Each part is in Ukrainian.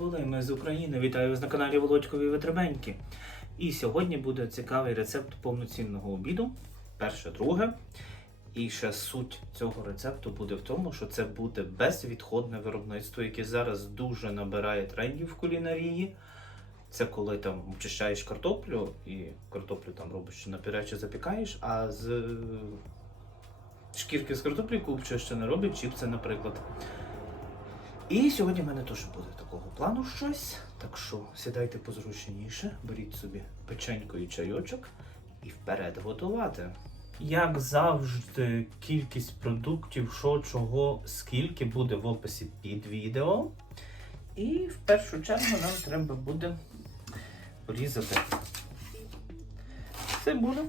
ми з України. Вітаю вас на каналі Володькові Витребеньки. І сьогодні буде цікавий рецепт повноцінного обіду. Перше, друге. І ще суть цього рецепту буде в тому, що це буде безвідходне виробництво, яке зараз дуже набирає трендів в кулінарії. Це коли там очищаєш картоплю і картоплю там робиш на пюре чи запікаєш, а з е, шкірки з картоплі купче ще не роблять чіпси, наприклад. І сьогодні в мене теж буде такого плану щось. Так що сідайте позручніше, беріть собі печенько і чайочок і вперед готувати. Як завжди, кількість продуктів, що, чого, скільки буде в описі під відео. І в першу чергу нам треба буде порізати цибулю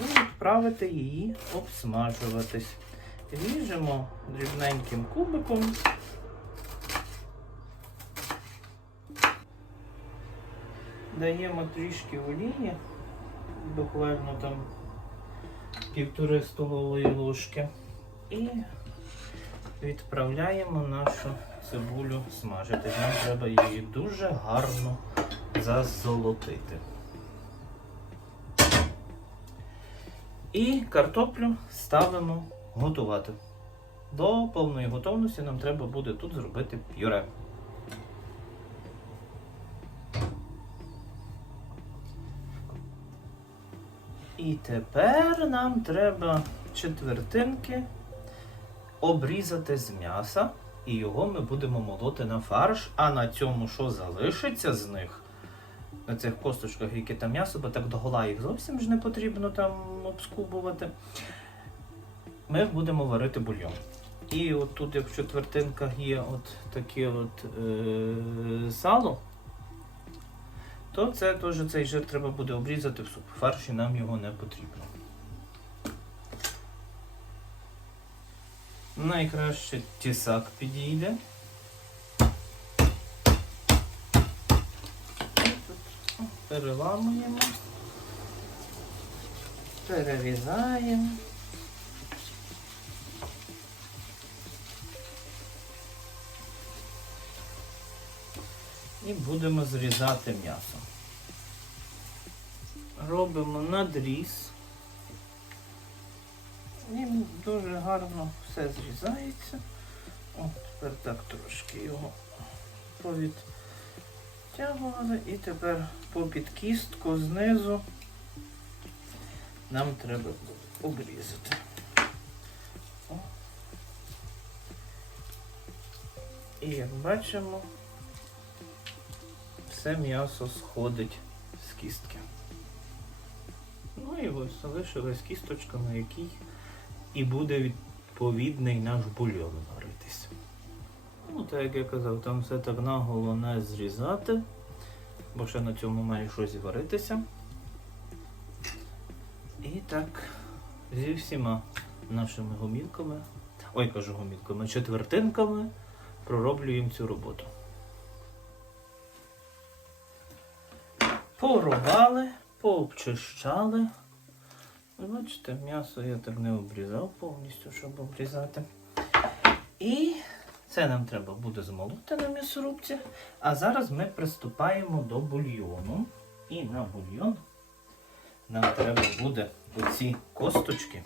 і відправити її обсмажуватись. Ріжемо дрібненьким кубиком. Даємо трішки олії, буквально там півтори столової ложки. І відправляємо нашу цибулю смажити. Нам треба її дуже гарно зазолотити. І картоплю ставимо готувати. До повної готовності нам треба буде тут зробити пюре. І тепер нам треба четвертинки обрізати з м'яса, і його ми будемо молоти на фарш, а на цьому, що залишиться з них, на цих косточках, які там м'ясо, бо так догола їх зовсім ж не потрібно там обскубувати, ми будемо варити бульйон. І от тут, як в четвертинках є от таке от е- сало, то це теж цей жир треба буде обрізати в суп. Фарші нам його не потрібно. Найкраще тісак підійде. Переламуємо, перерізаємо. І будемо зрізати м'ясо. Робимо надріз. І дуже гарно все зрізається. О, тепер так трошки його повідтягували. І тепер попід кістку знизу нам треба обрізати. О. І як бачимо, все м'ясо сходить з кістки. Ну і ось залишилась кісточка, на якій і буде відповідний наш бульйон варитись. Ну, так як я казав, там все так наголо не зрізати, бо ще на цьому має щось варитися. І так, зі всіма нашими гомілками, ой, кажу гомілками, четвертинками пророблюємо цю роботу. Порубали, пообчищали. Бачите, м'ясо я так не обрізав повністю, щоб обрізати. І це нам треба буде змолоти на м'ясорубці. А зараз ми приступаємо до бульйону. І на бульйон нам треба буде оці косточки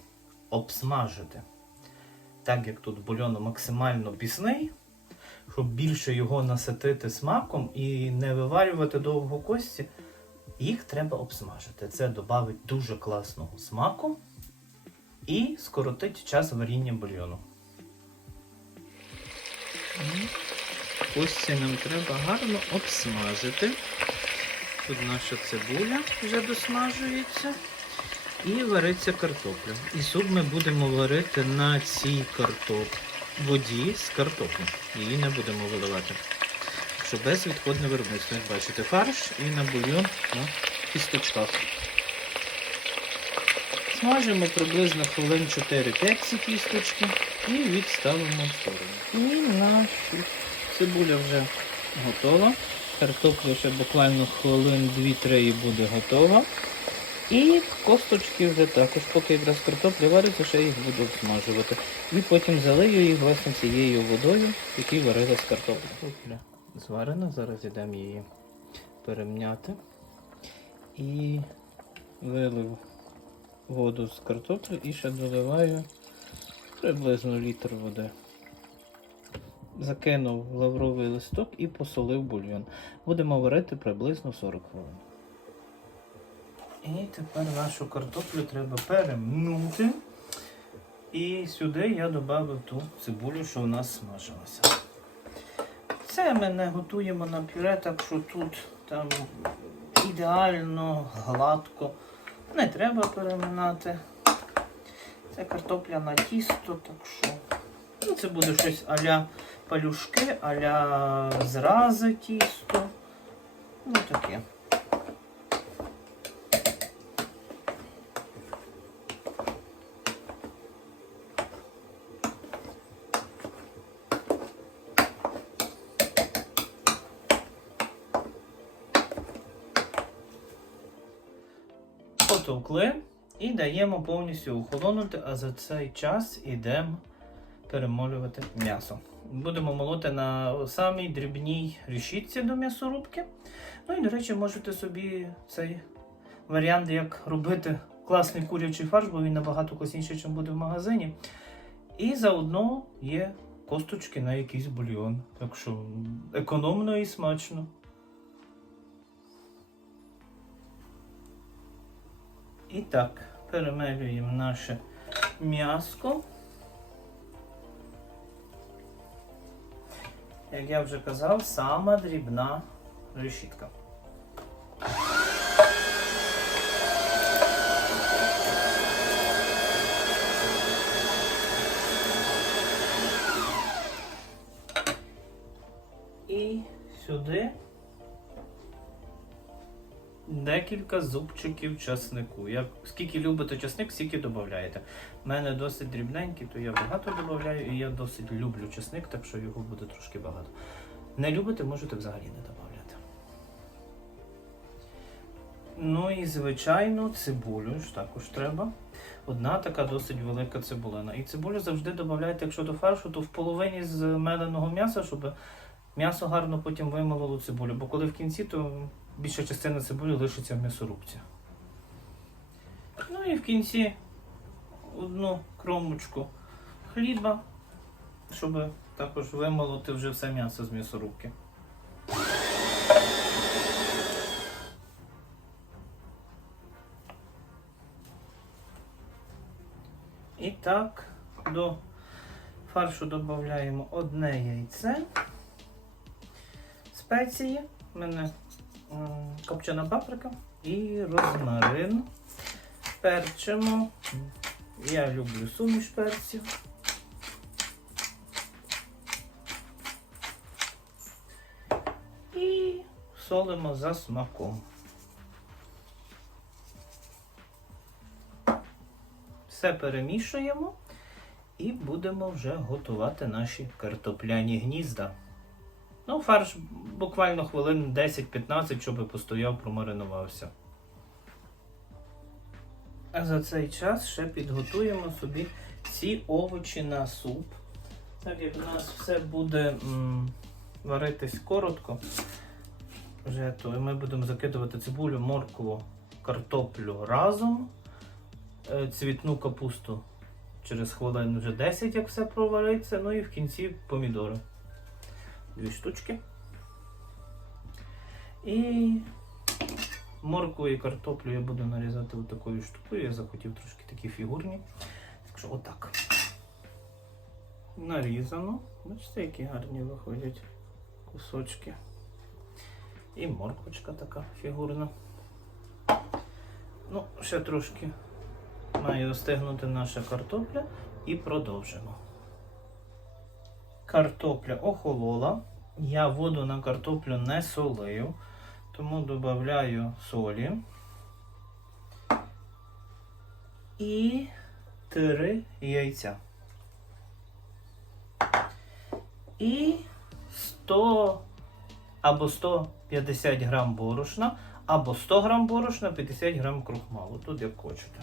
обсмажити. Так як тут бульйон максимально пісний, щоб більше його наситити смаком і не виварювати довго кості, їх треба обсмажити. Це додавить дуже класного смаку і скоротить час варіння бульйону. Кості нам треба гарно обсмажити. Тут наша цибуля вже досмажується. І вариться картопля. І суп ми будемо варити на цій картоп... воді з картоплі. Її не будемо виливати. Що безвідходне виробництво, як бачите, фарш і на бульйон на кісточках. Смажимо приблизно хвилин 4-5 ці кісточки і відставимо в сторону. І наша цибуля вже готова. Картопля ще буквально хвилин 2-3 і буде готова. І косточки вже також, поки якраз картопля вариться, ще їх буду обсмажувати. І потім залию їх власне цією водою, яку варила з картоплею. Зварена. Зараз йдемо її перемняти. І вилив воду з картоплі і ще доливаю приблизно літр води. Закинув лавровий листок і посолив бульйон. Будемо варити приблизно 40 хвилин. І тепер нашу картоплю треба перемнути. І сюди я додав ту цибулю, що у нас смажилася. Це ми не готуємо на пюре, так що тут там ідеально, гладко. Не треба переминати. Це картопля на тісто, так що ну, це буде щось аля палюшки, аля зрази тісто. Ну таке. Потовкли і даємо повністю охолонути, а за цей час йдемо перемолювати м'ясо. Будемо молоти на самій дрібній решітці до м'ясорубки. Ну і, до речі, можете собі цей варіант, як робити класний курячий фарш, бо він набагато класніший, ніж буде в магазині. І заодно є косточки на якийсь бульйон. Так що економно і смачно. І так, перемелюємо наше м'яско. Як я вже казав, сама дрібна решітка. Декілька зубчиків часнику. Як, скільки любите часник, стільки додаєте. У мене досить дрібненький, то я багато додаю, і я досить люблю часник, так що його буде трошки багато. Не любите, можете взагалі не додати. Ну і звичайно, цибулю ж також треба. Одна така досить велика цибулина. І цибулю завжди додаєте, якщо до фаршу, то в половині з меленого м'яса, щоб м'ясо гарно потім вимололо цибулю. Бо коли в кінці, то більша частина цибулі лишиться в м'ясорубці. Ну і в кінці одну кромочку хліба, щоб також вимолоти вже все м'ясо з м'ясорубки. І так, до фаршу додаємо одне яйце, спеції, у мене копчена паприка і розмарин. Перчимо. Я люблю суміш перців. І солимо за смаком. Все перемішуємо і будемо вже готувати наші картопляні гнізда. Ну, фарш буквально хвилин 10-15, щоб постояв, промаринувався. А за цей час ще підготуємо собі ці овочі на суп. Так як у нас все буде м, варитись коротко, вже, то ми будемо закидувати цибулю, моркву, картоплю разом, е, цвітну капусту через хвилин вже 10, як все провариться, ну і в кінці помідори. Дві штучки. І моркву і картоплю я буду нарізати отакою штукою. Я захотів трошки такі фігурні. Так що отак. Нарізано. Бачите, які гарні виходять кусочки. І морквочка така фігурна. Ну, ще трошки має остигнути наша картопля і продовжимо. Картопля охолола. Я воду на картоплю не солив, тому додаю солі. І три яйця. І 100 або 150 грам борошна, або 100 грам борошна, 50 грам крухмалу. Тут як хочете.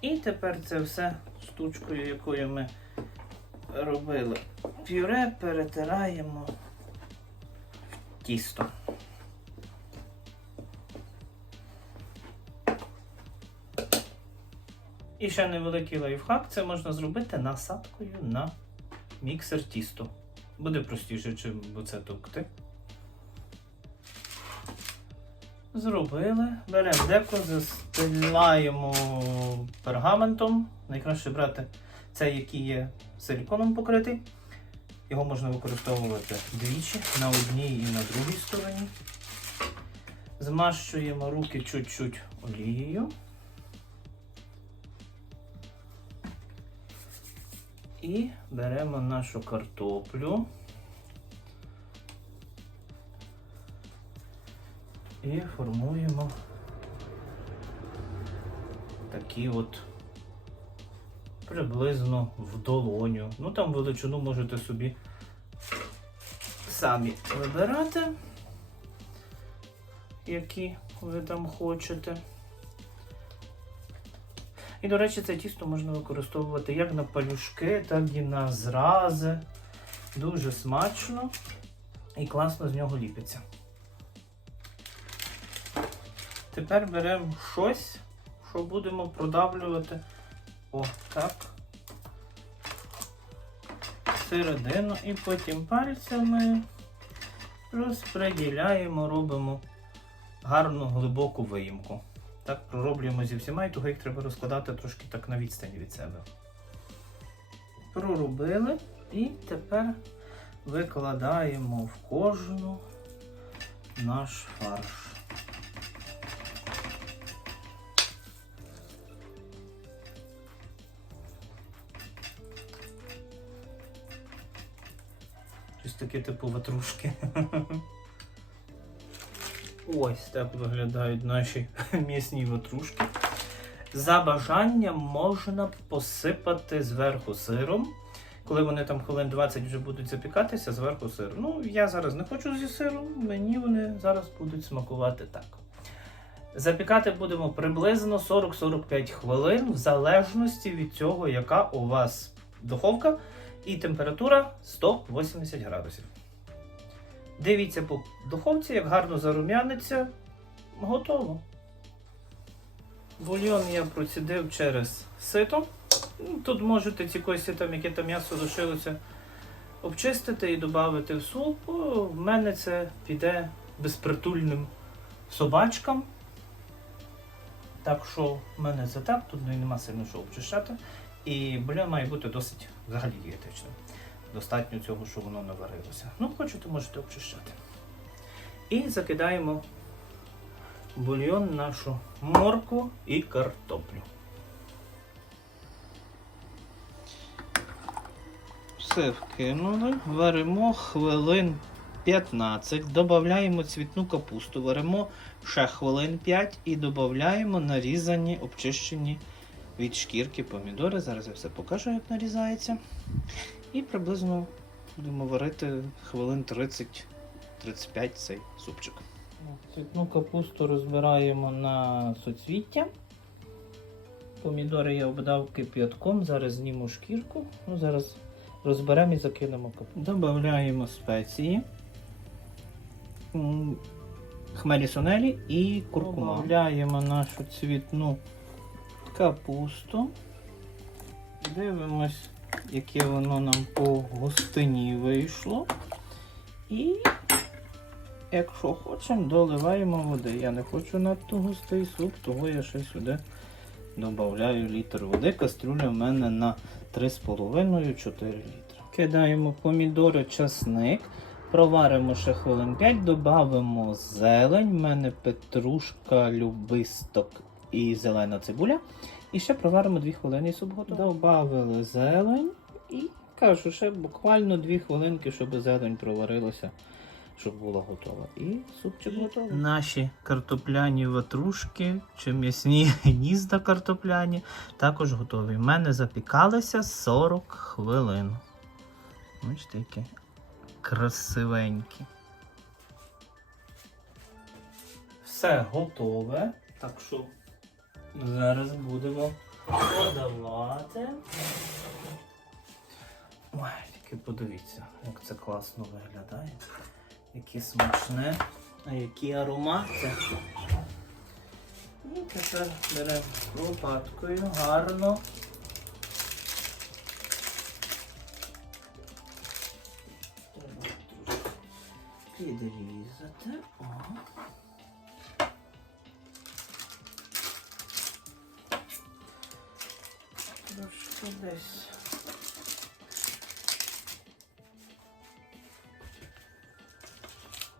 І тепер це все штучкою, якою ми робили пюре, перетираємо в тісто. І ще невеликий лайфхак, це можна зробити насадкою на міксер тісто. Буде простіше, чим це товкти. Зробили. Беремо деко, застеляємо пергаментом. Найкраще брати цей, який є силіконом покритий. Його можна використовувати двічі на одній і на другій стороні. Змащуємо руки чуть-чуть олією. І беремо нашу картоплю. І формуємо такі от приблизно в долоню. Ну там величину можете собі самі вибирати, які ви там хочете. І, до речі, це тісто можна використовувати як на палюшки, так і на зрази. Дуже смачно і класно з нього ліпиться. Тепер беремо щось, що будемо продавлювати. О, так. Середину і потім пальцями розподіляємо, робимо гарну глибоку виїмку. Так пророблюємо зі всіма, і того їх треба розкладати трошки так на відстані від себе. Проробили і тепер викладаємо в кожну наш фарш. Таке типу ватрушки. Ось так виглядають наші м'ясні ватрушки. За бажанням можна посипати зверху сиром. Коли вони там хвилин 20 вже будуть запікатися, зверху сир. Ну, я зараз не хочу зі сиром, мені вони зараз будуть смакувати так. Запікати будемо приблизно 40-45 хвилин, в залежності від цього, яка у вас духовка і температура 180 градусів. Дивіться по духовці, як гарно зарум'яниться. Готово. Бульйон я процідив через сито. Ну, Тут можете ці кості, там, яке там м'ясо лишилося, обчистити і додати в суп. В мене це піде безпритульним собачкам. Так що в мене це так, тут ну, і нема сильно що обчищати. І бульйон має бути досить взагалі дієтичним. Достатньо цього, що воно наварилося. Ну, хочете, можете обчищати. І закидаємо бульйон нашу морку і картоплю. Все вкинули, варимо хвилин 15, додаємо цвітну капусту, варимо ще хвилин 5 і додаємо нарізані, обчищені від шкірки помідори. Зараз я все покажу, як нарізається. І приблизно будемо варити хвилин 30-35 цей супчик. Цвітну капусту розбираємо на суцвіття. Помідори я обдав кип'ятком, зараз зніму шкірку. Ну, зараз розберемо і закинемо капусту. Додаємо спеції. Хмелі сунелі і куркума. Додаємо нашу цвітну капусту. Дивимось, яке воно нам по густині вийшло. І, якщо хочемо, доливаємо води. Я не хочу надто густий суп, того я ще сюди додаю літр води. Кастрюля в мене на 3,5-4 літри. Кидаємо помідори, часник. Проваримо ще хвилин 5, додамо зелень. У мене петрушка, любисток і зелена цибуля. І ще проваримо 2 хвилини і суп готовий. Добавили зелень і кажу, ще буквально 2 хвилинки, щоб зелень проварилася, щоб була готова. І супчик готовий. Наші картопляні ватрушки чи м'ясні гнізда картопляні також готові. У мене запікалися 40 хвилин. Бачите, які красивенькі. Все готове. Так що зараз будемо подавати. Ой, тільки подивіться, як це класно виглядає. Яке смачне, а які аромати. І тепер беремо лопаткою гарно. Треба підрізати. О. десь.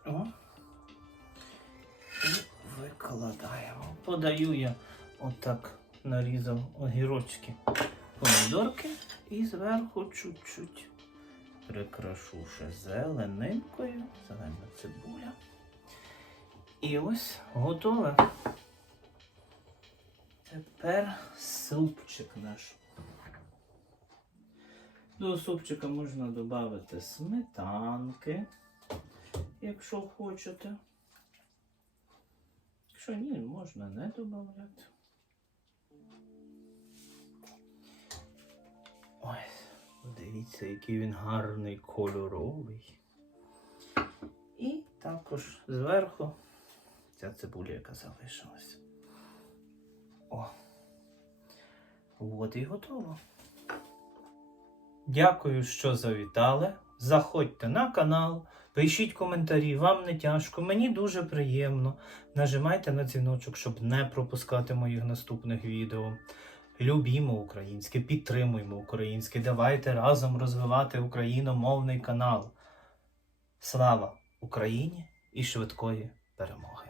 О. І викладаємо. Подаю я отак нарізав огірочки помідорки і зверху чуть-чуть прикрашу ще зеленинкою, зелена цибуля. І ось готове. Тепер супчик наш. До супчика можна додати сметанки, якщо хочете. Якщо ні, можна не додати. Ось, дивіться, який він гарний кольоровий. І також зверху ця цибуля, яка залишилась. О. От і готово. Дякую, що завітали. Заходьте на канал, пишіть коментарі, вам не тяжко, мені дуже приємно. Нажимайте на дзвіночок, щоб не пропускати моїх наступних відео. Любімо українське, підтримуємо українське. Давайте разом розвивати україномовний канал. Слава Україні і швидкої перемоги!